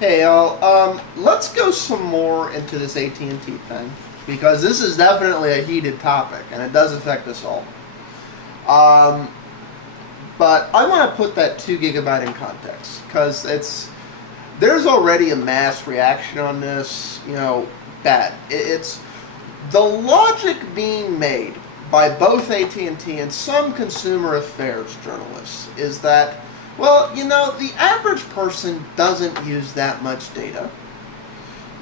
Hey, let's go some more into this AT&T thing, because this is definitely a heated topic, and it does affect us all. But I want to put that 2 gigabyte in context, because there's already a mass reaction on this, bad. It's the logic being made by both AT&T and some consumer affairs journalists is that, well, the average person doesn't use that much data.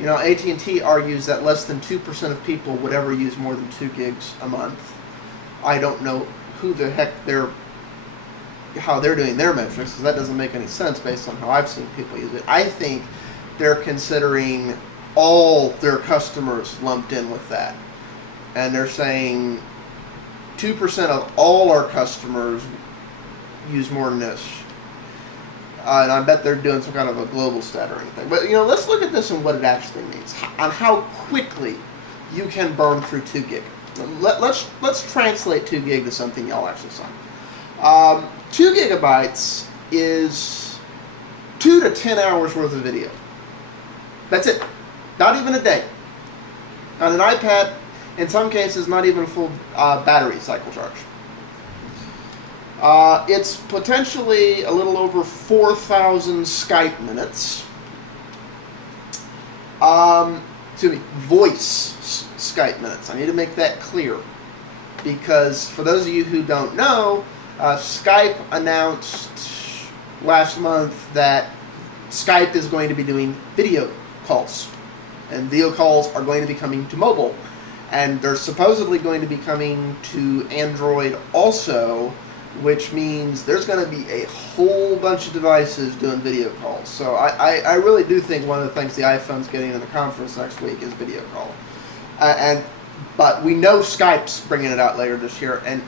AT&T argues that less than 2% of people would ever use more than 2 gigs a month. I don't know who the heck how they're doing their metrics, because that doesn't make any sense based on how I've seen people use it. I think they're considering all their customers lumped in with that. And they're saying 2% of all our customers use more than this. And I bet they're doing some kind of a global stat or anything. But, let's look at this and what it actually means, on how quickly you can burn through 2 gig. Let's translate 2 gig to something y'all actually saw. 2 gigabytes is 2 to 10 hours worth of video. That's it. Not even a day. On an iPad, in some cases, not even a full battery cycle charge. It's potentially a little over 4,000 Skype minutes. Voice Skype minutes. I need to make that clear, because for those of you who don't know, Skype announced last month that Skype is going to be doing video calls, and video calls are going to be coming to mobile, and they're supposedly going to be coming to Android also, which means there's going to be a whole bunch of devices doing video calls. So I really do think one of the things the iPhone's getting in the conference next week is video call. But we know Skype's bringing it out later this year, and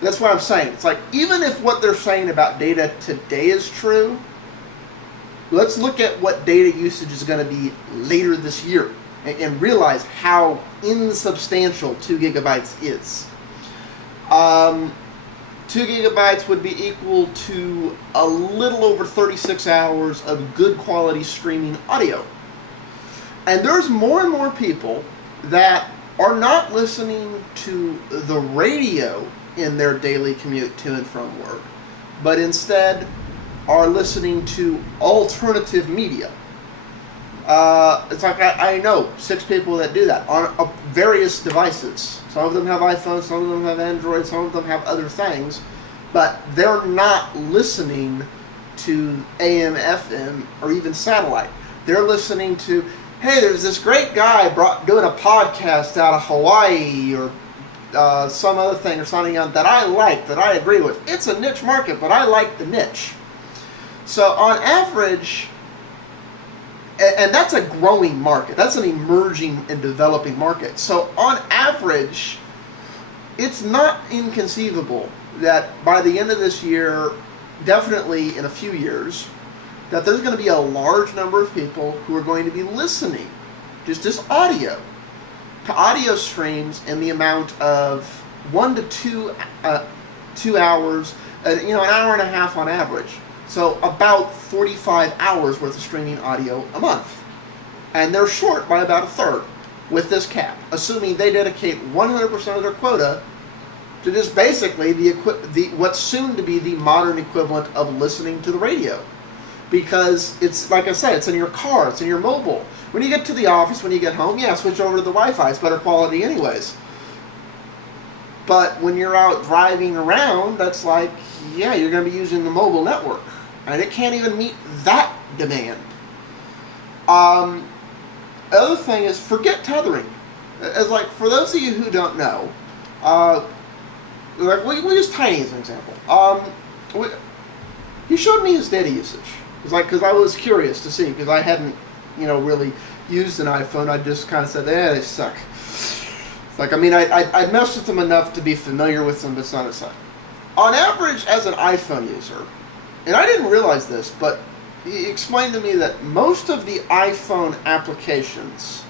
that's what I'm saying. It's like, even if what they're saying about data today is true, let's look at what data usage is going to be later this year and realize how insubstantial 2 gigabytes is. 2 gigabytes would be equal to a little over 36 hours of good quality streaming audio. And there's more and more people that are not listening to the radio in their daily commute to and from work, but instead are listening to alternative media. It's like I know 6 people that do that on various devices. Some of them have iPhones, some of them have Android, some of them have other things, but they're not listening to AM, FM, or even satellite. They're listening to, hey, there's this great guy doing a podcast out of Hawaii, or some other thing or something that I like, that I agree with. It's a niche market, but I like the niche. So on average, and that's a growing market. That's an emerging and developing market. So on average, it's not inconceivable that by the end of this year, definitely in a few years, that there's going to be a large number of people who are going to be listening, just audio, to audio streams in the amount of 1 to 2 hours, an hour and a half on average. So about 45 hours worth of streaming audio a month. And they're short by about a third with this cap, assuming they dedicate 100% of their quota to just basically what's soon to be the modern equivalent of listening to the radio. Because it's, like I said, it's in your car, it's in your mobile. When you get to the office, when you get home, yeah, switch over to the Wi-Fi. It's better quality anyways. But when you're out driving around, that's like, yeah, you're going to be using the mobile network. And it can't even meet that demand. The other thing is, forget tethering. As like, for those of you who don't know, like we'll use Tiny as an example. He showed me his data usage. It's like, because I was curious to see, because I hadn't, really used an iPhone. I just kind of said, they suck. It's like, I messed with them enough to be familiar with them, but it's not a suck. On average, as an iPhone user, and I didn't realize this, but he explained to me that most of the iPhone applications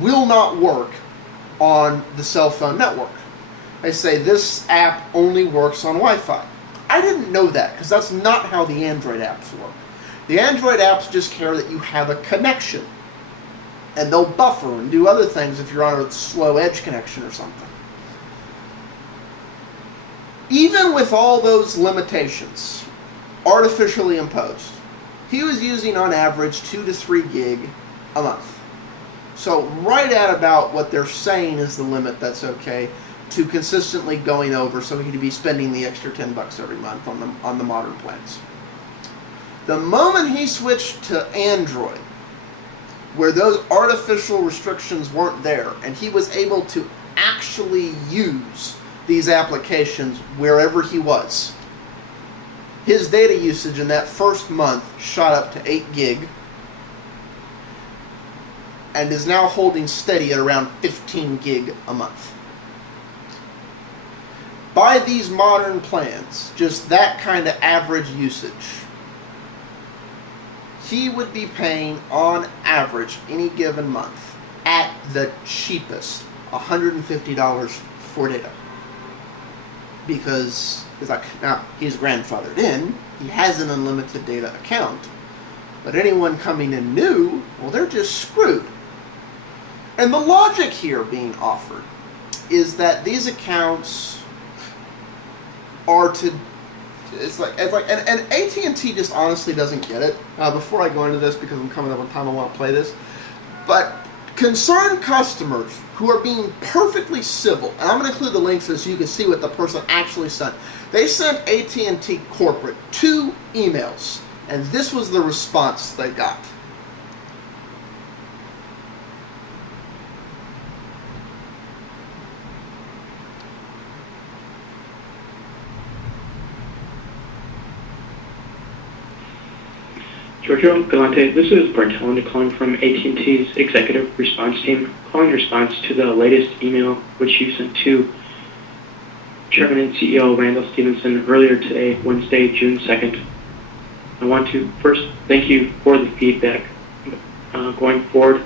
will not work on the cell phone network. They say this app only works on Wi-Fi. I didn't know that, because that's not how the Android apps work. The Android apps just care that you have a connection. And they'll buffer and do other things if you're on a slow edge connection or something. Even with all those limitations, artificially imposed, he was using on average 2 to 3 gig a month. So right at about what they're saying is the limit that's okay to consistently going over, so he'd be spending the extra $10 every month on the modern plans. The moment he switched to Android, where those artificial restrictions weren't there, and he was able to actually use these applications wherever he was, his data usage in that first month shot up to 8 gig and is now holding steady at around 15 gig a month. By these modern plans, just that kind of average usage, he would be paying on average any given month at the cheapest $150 for data. Because it's like, now he's grandfathered in, he has an unlimited data account, but anyone coming in new, well, they're just screwed. And the logic here being offered is that these accounts are to, and AT&T just honestly doesn't get it. Before I go into this, because I'm coming up on time, I want to play this, but concerned customers who are being perfectly civil, and I'm going to include the links so you can see what the person actually sent. They sent AT&T corporate 2 emails, and this was the response they got. Giorgio Galante, this is Brent Hollander calling from AT&T's executive response team, calling in response to the latest email which you sent to Chairman and CEO Randall Stephenson earlier today, Wednesday, June 2nd. I want to first thank you for the feedback. Going forward,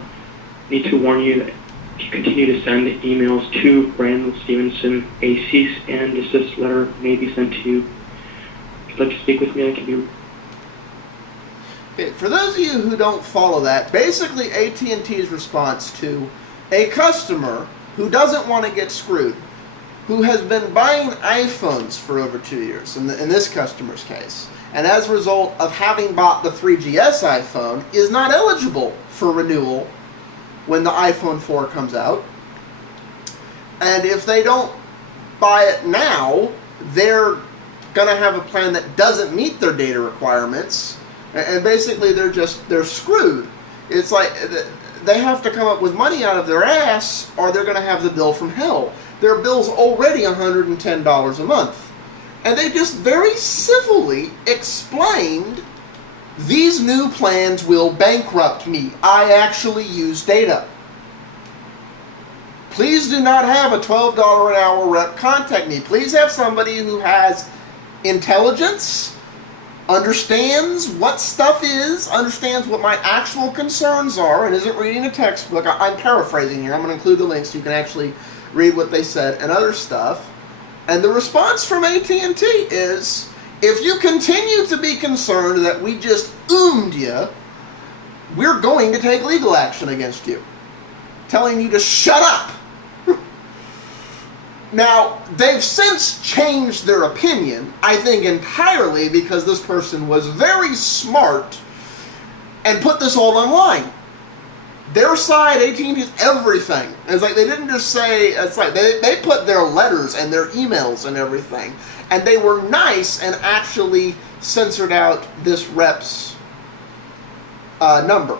I need to warn you that if you continue to send emails to Randall Stephenson, a cease and desist letter may be sent to you. If you'd like to speak with me, I can be. Okay, for those of you who don't follow that, basically AT&T's response to a customer who doesn't want to get screwed, who has been buying iPhones for over 2 years, in this customer's case, and as a result of having bought the 3GS iPhone, is not eligible for renewal when the iPhone 4 comes out. And if they don't buy it now, they're going to have a plan that doesn't meet their data requirements. And basically, they're screwed. It's like they have to come up with money out of their ass, or they're going to have the bill from hell. Their bill's already $110 a month. And they just very civilly explained, these new plans will bankrupt me. I actually use data. Please do not have a $12 an hour rep contact me. Please have somebody who has intelligence, understands what stuff is, understands what my actual concerns are, and isn't reading a textbook. I'm paraphrasing here. I'm going to include the links so you can actually read what they said and other stuff. And the response from AT&T is, if you continue to be concerned that we just you, we're going to take legal action against you, telling you to shut up. Now, they've since changed their opinion, I think entirely because this person was very smart and put this all online. Their side, AT&T's everything. It's like they didn't just say, it's like they put their letters and their emails and everything. And they were nice and actually censored out this rep's number.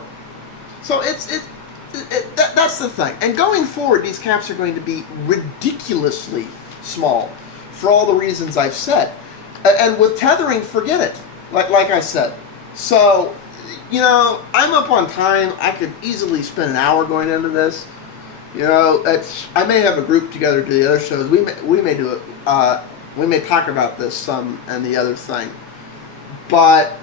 So that's the thing. And going forward, these caps are going to be ridiculously small for all the reasons I've said. And with tethering, forget it. Like I said. So, you know, I'm up on time. I could easily spend an hour going into this. You know, I may have a group together to do the other shows. We may do it. We may talk about this some and the other thing. But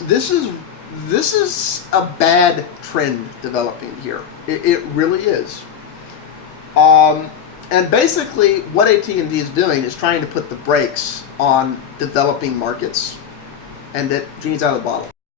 this is a bad trend developing here. It really is. And basically, what AT&T is doing is trying to put the brakes on developing markets, and that genie's out of the bottle.